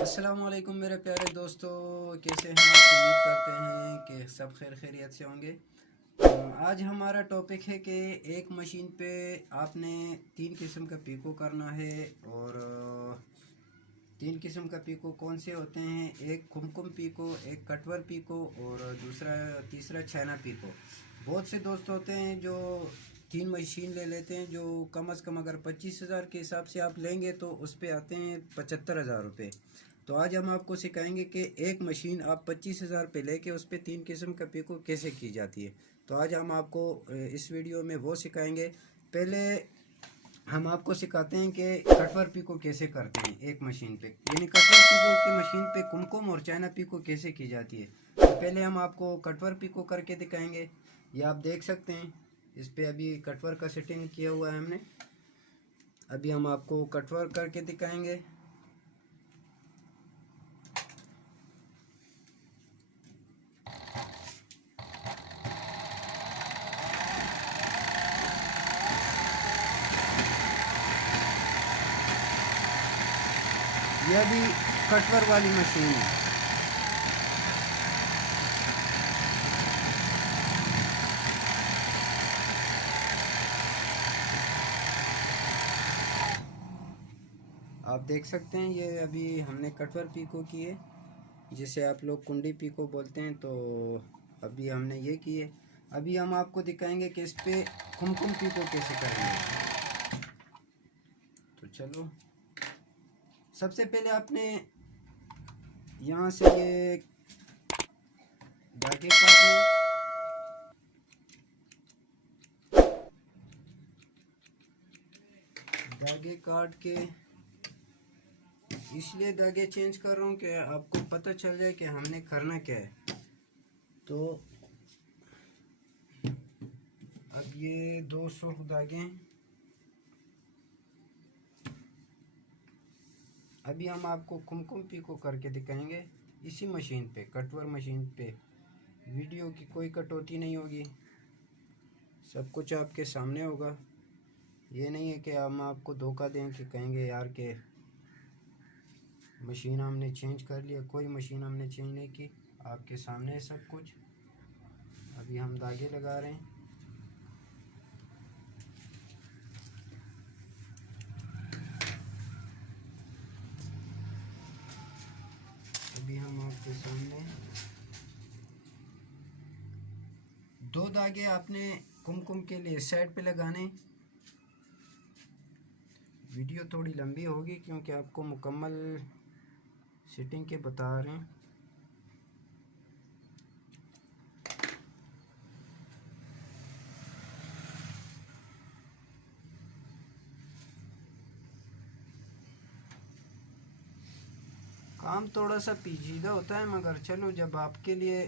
अस्सलामुअलैकुम मेरे प्यारे दोस्तों, कैसे हैं आप? उम्मीद करते हैं कि सब खैर खैरियत से होंगे। आज हमारा टॉपिक है कि एक मशीन पे आपने तीन किस्म का पीको करना है। और तीन किस्म का पीको कौन से होते हैं? एक कुमकुम पीको, एक कटवर पीको और तीसरा चाइना पीको। बहुत से दोस्त होते हैं जो तीन मशीन ले लेते हैं, जो कम अज़ कम अगर 25,000 के हिसाब से आप लेंगे तो उस पे आते हैं 75,000 रुपये। तो आज हम आपको सिखाएंगे कि एक मशीन आप 25,000 पे लेके उस पर तीन किस्म का पीको कैसे की जाती है। तो आज हम आपको इस वीडियो में वो सिखाएंगे। पहले हम आपको सिखाते हैं कि कटवर पीको कैसे करते हैं एक मशीन पे, यानी कटवर पीको की मशीन पे कुमकुम और चाइना पीको कैसे की जाती है। तो पहले हम आपको कटवर पीको करके दिखाएंगे। ये आप देख सकते हैं, इस पे अभी कटवर का सेटिंग किया हुआ है हमने। अभी हम आपको कटवर करके दिखाएंगे। यह भी कटवर वाली मशीन है। आप देख सकते हैं ये अभी हमने कटवर पीको की है, जिसे आप लोग कुंडी पीको बोलते हैं। तो अभी हमने ये की है। अभी हम आपको दिखाएंगे कि इस पे कुमकुम पीको कैसे करेंगे। तो चलो, सबसे पहले आपने यहाँ से ये धागे काटने। धागे काट के इसलिए धागे चेंज कर रहा हूँ कि आपको पता चल जाए कि हमने करना क्या है। तो अब ये दो सुर्ख धागे हैं। अभी हम आपको कुमकुम पीको करके दिखाएंगे इसी मशीन पे, कटवर मशीन पे। वीडियो की कोई कटौती नहीं होगी, सब कुछ आपके सामने होगा। ये नहीं है कि हम आपको धोखा दें कि कहेंगे यार के मशीन हमने चेंज कर लिया। कोई मशीन हमने चेंज नहीं की, आपके सामने है सब कुछ। अभी हम धागे लगा रहे हैं। अभी हम आपके सामने दो धागे आपने कुमकुम के लिए साइड पे लगाने। वीडियो थोड़ी लंबी होगी क्योंकि आपको मुकम्मल सेटिंग के बता रहे हैं। काम थोड़ा सा पेचीदा होता है, मगर चलो, जब आपके लिए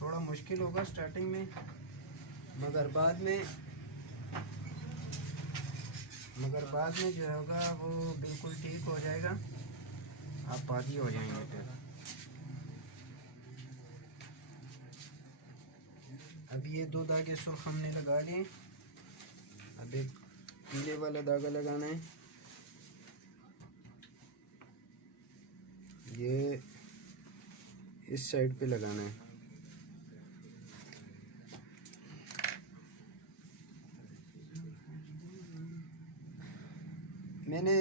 थोड़ा मुश्किल होगा स्टार्टिंग में, मगर बाद में जो होगा वो बिल्कुल ठीक हो जाएगा। आप आदी हो जाएंगे फिर। अभी ये दो धागे सुर्ख हमने लगा लिए। अब एक पीले वाला धागा लगाना है। ये इस साइड पे लगाना है। मैंने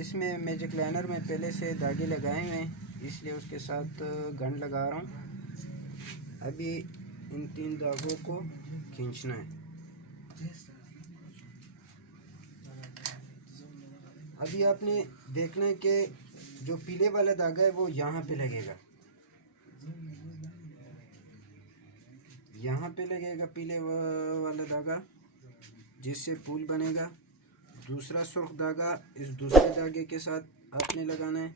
इसमें मैजिक लाइनर में पहले से धागे लगाए हुए हैं, इसलिए उसके साथ गंढ लगा रहा हूँ। अभी इन तीन धागों को खींचना है। अभी आपने देखना है कि जो पीले वाला धागा है वो यहाँ पे लगेगा, यहाँ पे लगेगा पीले वाला धागा, जिससे पुल बनेगा। दूसरा सुर्ख धागा इस दूसरे धागे के साथ आपने लगाना है।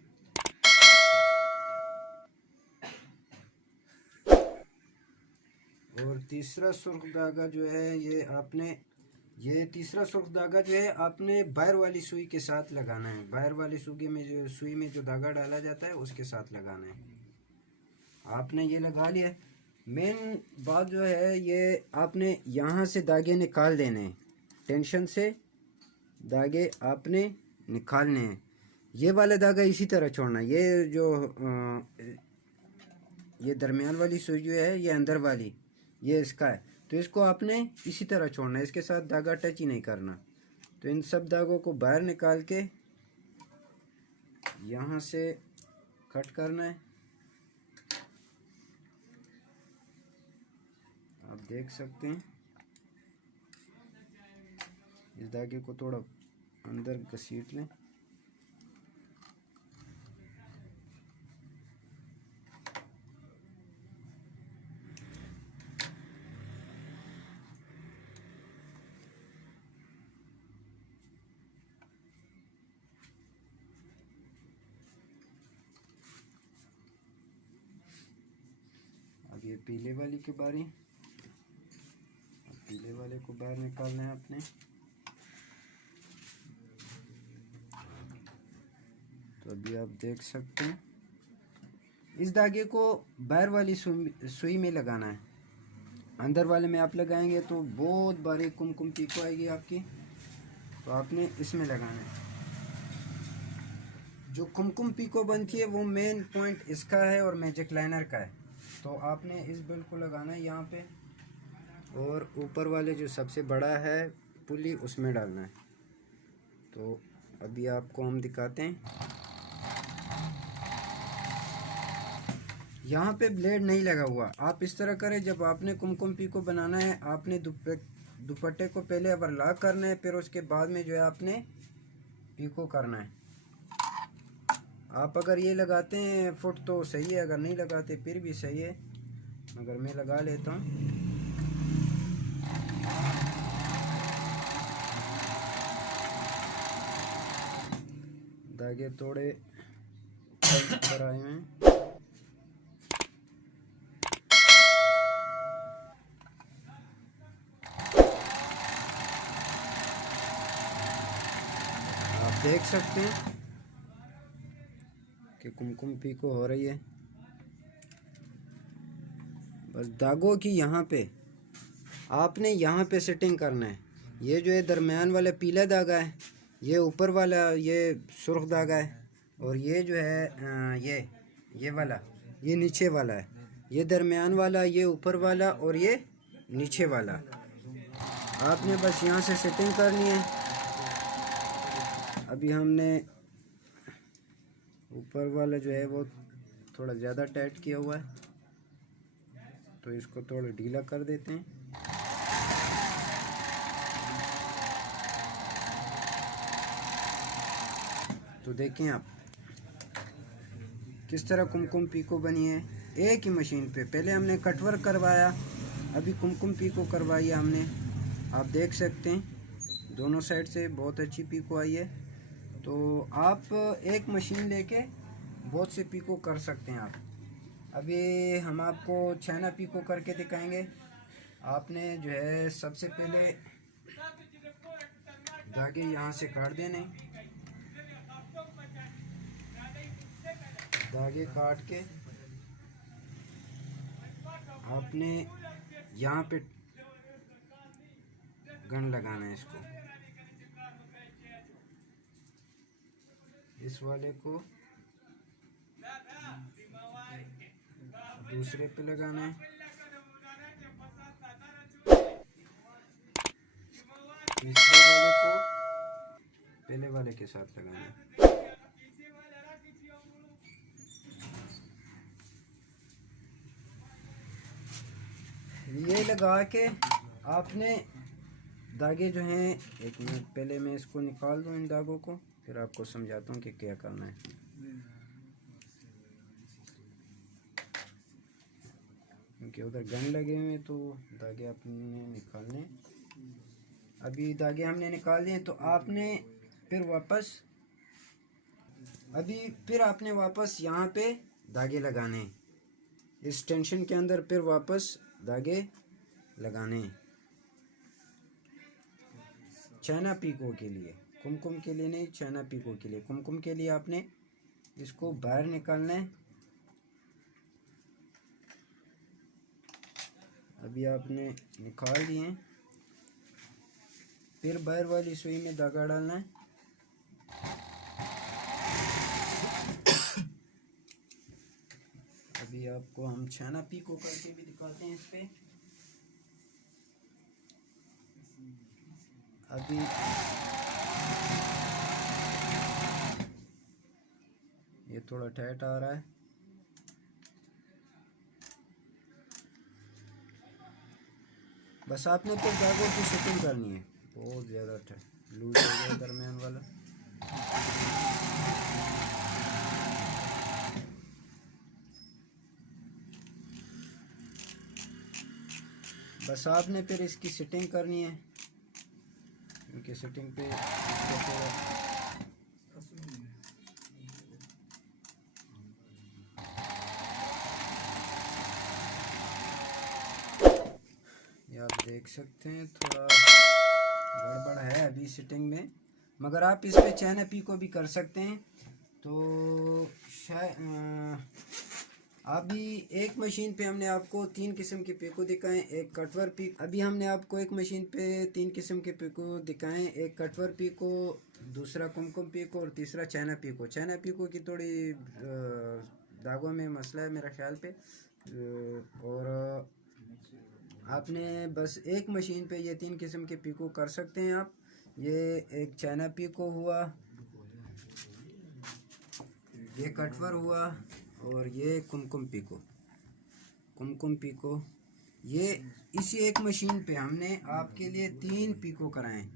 और तीसरा सुर्ख धागा जो है ये तीसरा सुर्ख धागा जो है आपने बाहर वाली सुई के साथ लगाना है। बाहर वाली सुई में जो धागा डाला जाता है उसके साथ लगाना है। आपने ये लगा लिया। मेन बात जो है, ये आपने यहाँ से धागे निकाल देने हैं। टेंशन से धागे आपने निकालने हैं। ये वाला धागा इसी तरह छोड़ना। ये जो ये दरमियान वाली सुई जो है ये अंदर वाली ये इसका है, तो इसको आपने इसी तरह छोड़ना है, इसके साथ धागा टच ही नहीं करना। तो इन सब धागों को बाहर निकाल के यहाँ से कट करना है। आप देख सकते हैं इस धागे को थोड़ा अंदर घसीट लें। अब ये पीले वाली की बारी, अब पीले वाले को बाहर निकालना है अपने। तो अभी आप देख सकते हैं इस धागे को बाहर वाली सुई में लगाना है, अंदर वाले में आप लगाएंगे तो बहुत बारीक कुमकुम पीको आएगी आपकी, तो आपने इसमें लगाना है। जो कुमकुम पीको बनती है वो मेन पॉइंट इसका है और मैजिक लाइनर का है, तो आपने इस बेल्ट को लगाना है यहाँ पे, और ऊपर वाले जो सबसे बड़ा है पुली उसमें डालना है। तो अभी आपको हम दिखाते हैं। यहाँ पे ब्लेड नहीं लगा हुआ, आप इस तरह करें, जब आपने कुमकुम पीको बनाना है आपने दुपट्टे को पहले ओवरलॉक करना है, फिर उसके बाद में जो है आपने पीको करना है। आप अगर ये लगाते हैं फुट तो सही है, अगर नहीं लगाते फिर भी सही है, मगर मैं लगा लेता हूँ। धागे थोड़े ऊपर आए हैं। आप देख सकते हैं कि कुमकुम पीको हो रही है। बस धागों की यहाँ पे आपने यहाँ पे सेटिंग करना है। ये जो है दरमियान वाला पीला धागा है, ये ऊपर वाला ये सुर्ख धागा है, और ये जो है ये वाला ये नीचे वाला है। ये दरमियान वाला, ये ऊपर वाला और ये नीचे वाला। आपने बस यहाँ से सेटिंग करनी है। अभी हमने ऊपर वाला जो है वो थोड़ा ज़्यादा टाइट किया हुआ है, तो इसको थोड़ा ढीला कर देते हैं। तो देखें आप किस तरह कुमकुम पीको बनी है एक ही मशीन पे। पहले हमने कटवर्क करवाया, अभी कुमकुम पीको करवाई हमने। आप देख सकते हैं दोनों साइड से बहुत अच्छी पीको आई है। तो आप एक मशीन लेके बहुत से पीको कर सकते हैं आप। अभी हम आपको चाइना पीको करके दिखाएंगे। आपने जो है सबसे पहले धागे यहाँ से काट देने, धागे काट के आपने यहाँ पे गन लगाना है। इसको इस वाले को दूसरे पे लगाना है, तीसरे वाले को पहले वाले के साथ लगाना है। ये लगा के आपने धागे जो हैं, एक मिनट पहले मैं इसको निकाल दूँ इन धागों को, फिर आपको समझाता हूँ कि क्या करना है। क्योंकि उधर गन लगे हुए हैं तो धागे आपने निकालने। अभी धागे हमने निकाल दिए, तो आपने फिर आपने वापस यहाँ पे धागे लगाने, इस टेंशन के अंदर फिर वापस धागे लगाने। चाइना पीको के लिए, कुमकुम के लिए नहीं, चाइना पीको के लिए। कुमकुम के लिए आपने इसको बाहर निकालना है। अभी आपने निकाल दिए, फिर बाहर वाली सुई में धागा डालना है। आपको हम छाना पीको करके भी दिखाते हैं इस पे। अभी ये थोड़ा टाइट आ रहा है। बस आपने तो धागों की सेटिंग करनी है, बहुत ज़्यादा लूज हो गया दरमियान वाला। बस आपने फिर इसकी सेटिंग करनी है, क्योंकि सेटिंग पे ये आप देख सकते हैं थोड़ा गड़बड़ है अभी सेटिंग में, मगर आप इस पे चाइना पीको भी कर सकते हैं। तो शायद अभी एक मशीन पे हमने आपको 3 किस्म के पीको दिखाएं, एक कटवर पीको। अभी हमने आपको एक मशीन पे 3 किस्म के पीको दिखाएं, एक कटवर पीको, दूसरा कुमकुम पीको और तीसरा चाइना पीको। चाइना पीको की थोड़ी धागों में मसला है मेरा ख्याल पे, और आपने बस एक मशीन पे ये 3 किस्म के पीको कर सकते हैं आप। ये एक चाइना पीको हुआ, ये कटवर हुआ और ये कुमकुम पीको। कुमकुम पीको ये इसी एक मशीन पे हमने आपके लिए 3 पीको कराएं,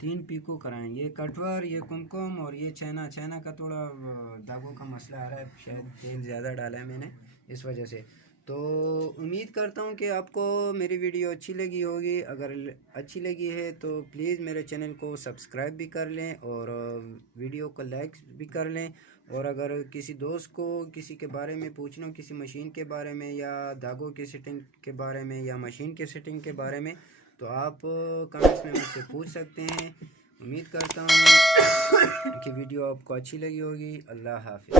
3 पीको कराएं। ये कटवर, ये कुमकुम और ये चाइना। चाइना का थोड़ा दागों का मसला आ रहा है, शायद तेल ज़्यादा डाला है मैंने इस वजह से। तो उम्मीद करता हूँ कि आपको मेरी वीडियो अच्छी लगी होगी। अगर अच्छी लगी है तो प्लीज़ मेरे चैनल को सब्सक्राइब भी कर लें और वीडियो को लाइक भी कर लें। और अगर किसी दोस्त को किसी के बारे में पूछना हो, किसी मशीन के बारे में या धागों की सेटिंग के बारे में या मशीन के सेटिंग के बारे में, तो आप कमेंट्स में मुझसे पूछ सकते हैं। उम्मीद करता हूँ कि वीडियो आपको अच्छी लगी होगी। अल्लाह हाफिज़।